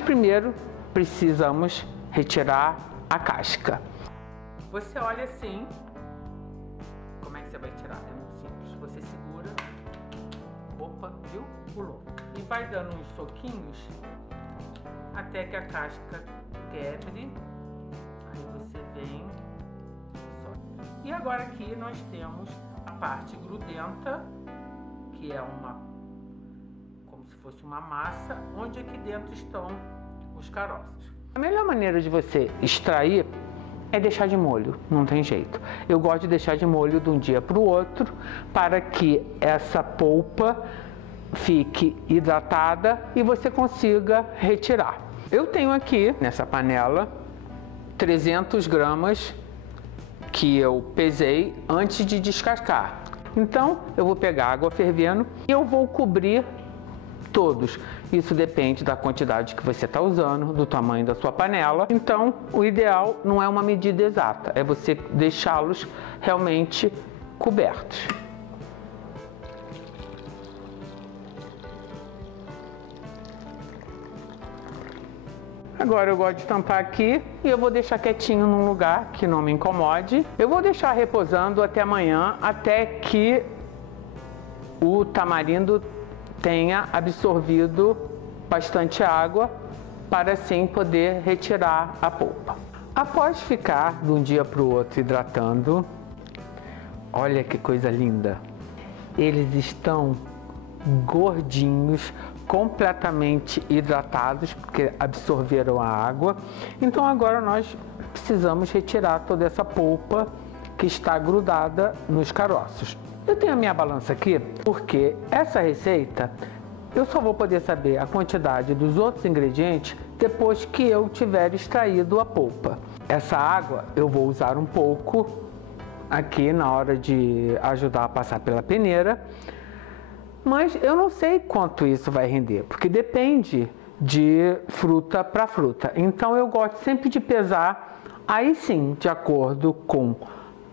Primeiro, precisamos retirar a casca. Você olha assim, como é que você vai tirar? É muito simples. Você segura, opa, viu? Pulou. E vai dando uns soquinhos até que a casca quebre. Aí você vem. E agora aqui nós temos a parte grudenta, que é como se fosse uma massa, onde aqui dentro estão os caroços. A melhor maneira de você extrair é deixar de molho, não tem jeito. Eu gosto de deixar de molho de um dia para o outro, para que essa polpa fique hidratada e você consiga retirar. Eu tenho aqui, nessa panela, 300 gramas que eu pesei antes de descascar. Então, eu vou pegar água fervendo e eu vou cobrir todos. Isso depende da quantidade que você está usando, do tamanho da sua panela. Então, o ideal não é uma medida exata, é você deixá-los realmente cobertos. Agora eu gosto de tampar aqui e eu vou deixar quietinho num lugar que não me incomode. Eu vou deixar reposando até amanhã, até que o tamarindo tenha absorvido bastante água, para assim poder retirar a polpa. Após ficar de um dia para o outro hidratando, olha que coisa linda! Eles estão gordinhos, completamente hidratados, porque absorveram a água. Então agora nós precisamos retirar toda essa polpa que está grudada nos caroços. Eu tenho a minha balança aqui, porque essa receita eu só vou poder saber a quantidade dos outros ingredientes depois que eu tiver extraído a polpa. Essa água eu vou usar um pouco aqui na hora de ajudar a passar pela peneira, mas eu não sei quanto isso vai render, porque depende de fruta para fruta. Então eu gosto sempre de pesar, aí sim, de acordo com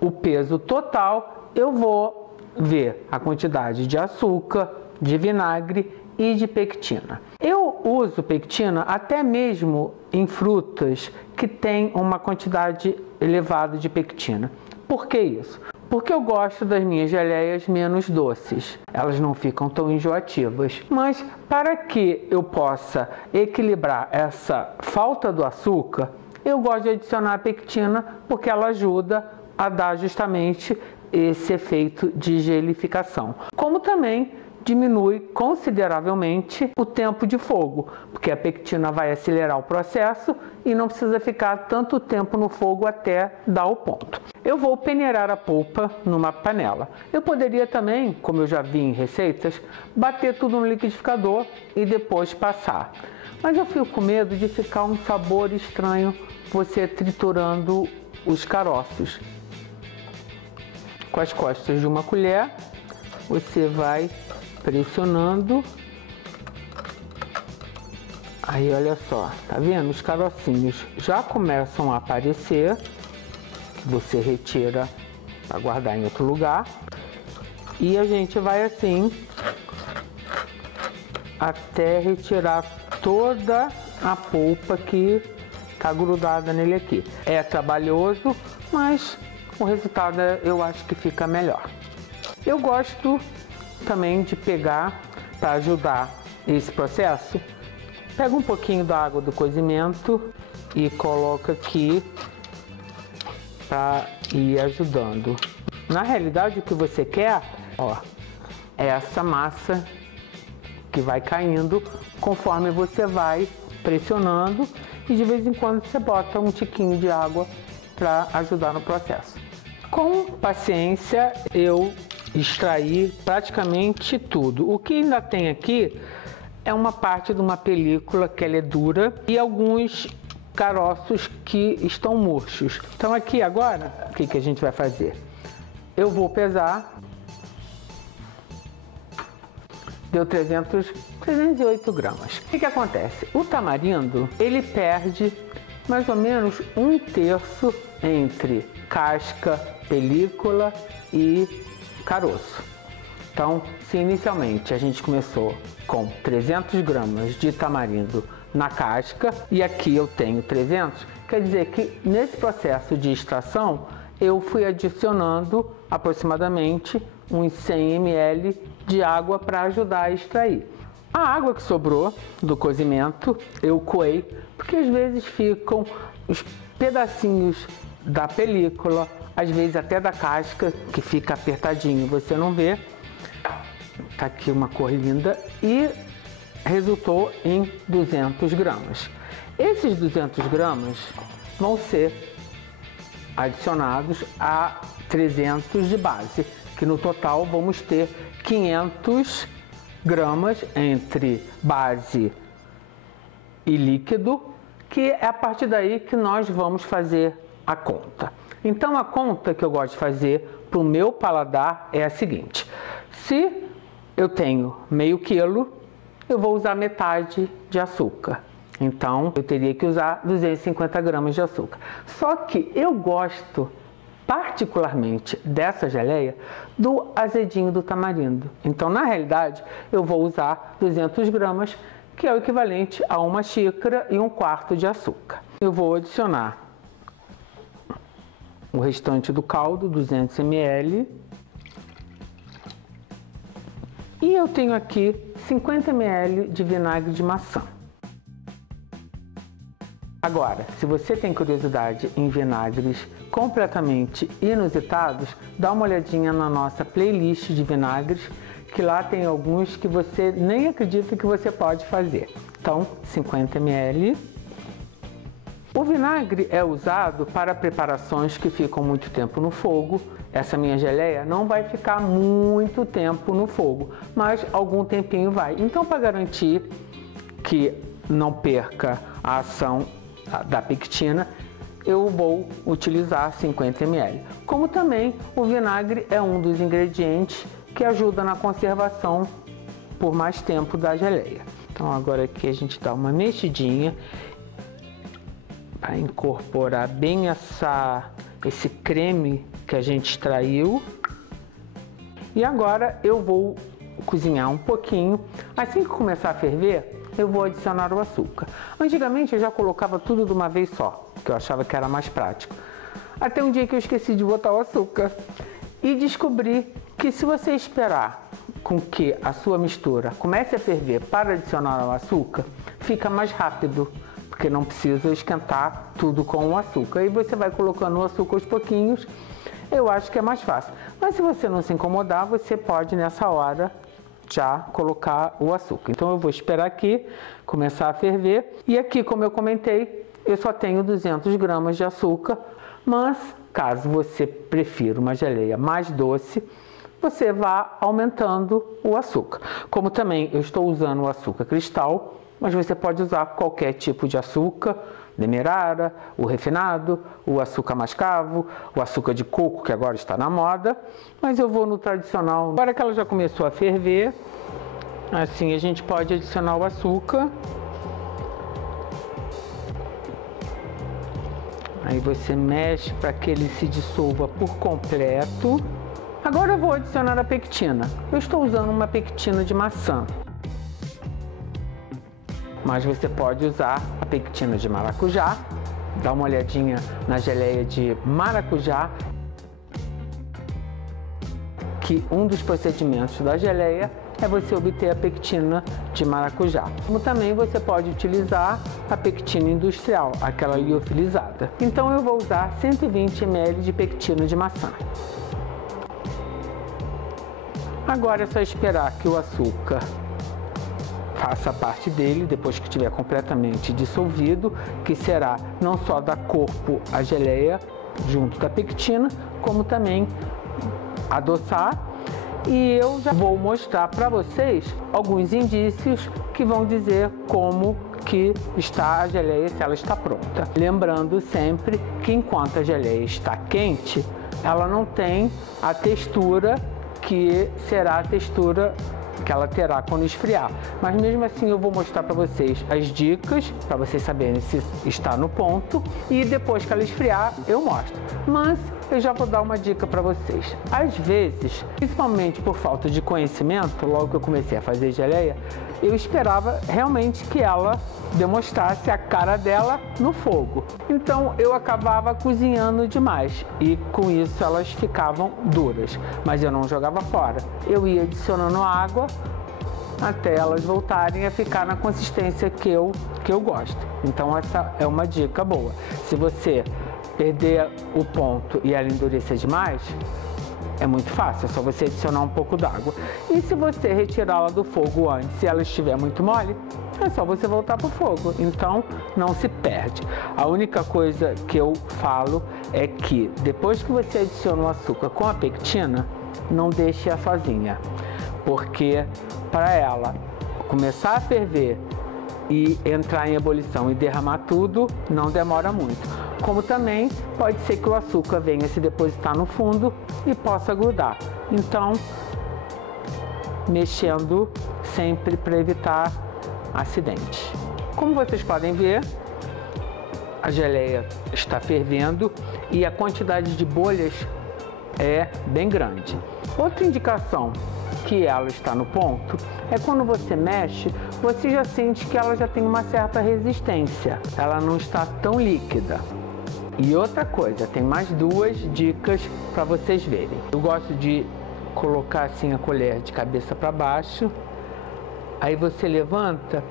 o peso total, eu vou ver a quantidade de açúcar, de vinagre e de pectina. Eu uso pectina até mesmo em frutas que têm uma quantidade elevada de pectina. Por que isso? Porque eu gosto das minhas geleias menos doces. Elas não ficam tão enjoativas. Mas para que eu possa equilibrar essa falta do açúcar, eu gosto de adicionar a pectina, porque ela ajuda a dar justamente esse efeito de gelificação. Como também diminui consideravelmente o tempo de fogo, porque a pectina vai acelerar o processo e não precisa ficar tanto tempo no fogo até dar o ponto. Eu vou peneirar a polpa numa panela. Eu poderia também, como eu já vi em receitas, bater tudo no liquidificador e depois passar. Mas eu fico com medo de ficar um sabor estranho você triturando os caroços. Com as costas de uma colher, você vai pressionando. Aí olha só, tá vendo? Os carocinhos já começam a aparecer. Você retira para guardar em outro lugar. E a gente vai assim até retirar toda a polpa que tá grudada nele aqui. É trabalhoso, mas o resultado eu acho que fica melhor. Eu gosto também de pegar, para ajudar esse processo, pega um pouquinho da água do cozimento e coloca aqui para ir ajudando. Na realidade, o que você quer, ó, é essa massa que vai caindo conforme você vai pressionando, e de vez em quando você bota um tiquinho de água para ajudar no processo. Com paciência eu extraí praticamente tudo. O que ainda tem aqui é uma parte de uma película que ela é dura e alguns caroços que estão murchos. Então aqui agora, o que a gente vai fazer? Eu vou pesar. Deu 308 gramas. O que acontece? O tamarindo, ele perde mais ou menos 1/3 entre casca, película e caroço. Então, se inicialmente a gente começou com 300 gramas de tamarindo na casca e aqui eu tenho 300, quer dizer que nesse processo de extração eu fui adicionando aproximadamente uns 100 ml de água para ajudar a extrair. A água que sobrou do cozimento eu coei, porque às vezes ficam os pedacinhos da película, às vezes até da casca, que fica apertadinho, você não vê. Tá aqui uma cor linda e resultou em 200 gramas. Esses 200 gramas vão ser adicionados a 300 de base, que no total vamos ter 500 gramas entre base e líquido, que é a partir daí que nós vamos fazer a conta. Então a conta que eu gosto de fazer para o meu paladar é a seguinte: se eu tenho meio quilo, eu vou usar metade de açúcar. Então eu teria que usar 250 gramas de açúcar. Só que eu gosto particularmente dessa geleia do azedinho do tamarindo. Então na realidade eu vou usar 200 gramas, que é o equivalente a 1 xícara e 1/4 de açúcar. Eu vou adicionar o restante do caldo, 200 ml. E eu tenho aqui 50 ml de vinagre de maçã. Agora, se você tem curiosidade em vinagres completamente inusitados, dá uma olhadinha na nossa playlist de vinagres, que lá tem alguns que você nem acredita que você pode fazer. Então, 50 ml. O vinagre é usado para preparações que ficam muito tempo no fogo. Essa minha geleia não vai ficar muito tempo no fogo, mas algum tempinho vai. Então, para garantir que não perca a ação da pectina, eu vou utilizar 50 ml. Como também o vinagre é um dos ingredientes que ajuda na conservação por mais tempo da geleia. Então agora aqui a gente dá uma mexidinha para incorporar bem esse creme que a gente extraiu. E agora eu vou cozinhar um pouquinho. Assim que começar a ferver, eu vou adicionar o açúcar. Antigamente eu já colocava tudo de uma vez só, que eu achava que era mais prático. Até um dia que eu esqueci de botar o açúcar e descobri que se você esperar com que a sua mistura comece a ferver para adicionar o açúcar, fica mais rápido, porque não precisa esquentar tudo com o açúcar. E você vai colocando o açúcar aos pouquinhos, eu acho que é mais fácil. Mas se você não se incomodar, você pode nessa hora já colocar o açúcar. Então eu vou esperar aqui começar a ferver. E aqui, como eu comentei, eu só tenho 200 gramas de açúcar, mas caso você prefira uma geleia mais doce, você vá aumentando o açúcar. Como também eu estou usando o açúcar cristal, mas você pode usar qualquer tipo de açúcar, demerara, o refinado, o açúcar mascavo, o açúcar de coco, que agora está na moda, mas eu vou no tradicional. Agora que ela já começou a ferver, assim a gente pode adicionar o açúcar. Aí você mexe para que ele se dissolva por completo. Agora eu vou adicionar a pectina. Eu estou usando uma pectina de maçã, mas você pode usar a pectina de maracujá. Dá uma olhadinha na geleia de maracujá, que um dos procedimentos da geleia é você obter a pectina de maracujá. Como também você pode utilizar a pectina industrial, aquela liofilizada. Então eu vou usar 120 ml de pectina de maçã. Agora é só esperar que o açúcar faça parte dele, depois que estiver completamente dissolvido, que será não só dar corpo à geleia junto da pectina, como também adoçar. E eu já vou mostrar para vocês alguns indícios que vão dizer como que está a geleia, se ela está pronta. Lembrando sempre que enquanto a geleia está quente, ela não tem a textura que será a textura que ela terá quando esfriar. Mas mesmo assim eu vou mostrar para vocês as dicas, para vocês saberem se está no ponto, e depois que ela esfriar eu mostro. Mas eu já vou dar uma dica para vocês. Às vezes, principalmente por falta de conhecimento, logo que eu comecei a fazer geleia, eu esperava realmente que ela demonstrasse a cara dela no fogo. Então eu acabava cozinhando demais e com isso elas ficavam duras, mas eu não jogava fora. Eu ia adicionando água até elas voltarem a ficar na consistência que eu gosto. Então essa é uma dica boa. Se você perder o ponto e ela endurecer demais, é muito fácil, é só você adicionar um pouco d'água. E se você retirá-la do fogo antes, se ela estiver muito mole, é só você voltar para o fogo. Então não se perde. A única coisa que eu falo é que depois que você adiciona o açúcar com a pectina, não deixe-a sozinha, porque para ela começar a ferver e entrar em ebulição e derramar tudo, não demora muito. Como também pode ser que o açúcar venha se depositar no fundo e possa grudar. Então, mexendo sempre para evitar acidentes. Como vocês podem ver, a geleia está fervendo e a quantidade de bolhas é bem grande. Outra indicação que ela está no ponto é quando você mexe, você já sente que ela já tem uma certa resistência. Ela não está tão líquida. E outra coisa, tem mais duas dicas para vocês verem. Eu gosto de colocar assim a colher de cabeça para baixo, aí você levanta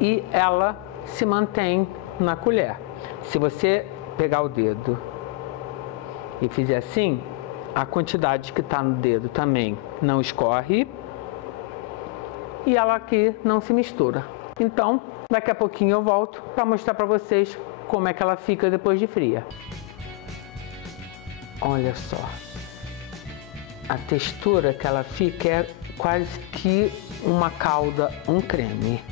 e ela se mantém na colher. Se você pegar o dedo e fizer assim, a quantidade que está no dedo também não escorre e ela aqui não se mistura. Então, daqui a pouquinho eu volto para mostrar para vocês como é que ela fica depois de fria. Olha só, a textura que ela fica é quase que uma calda, um creme.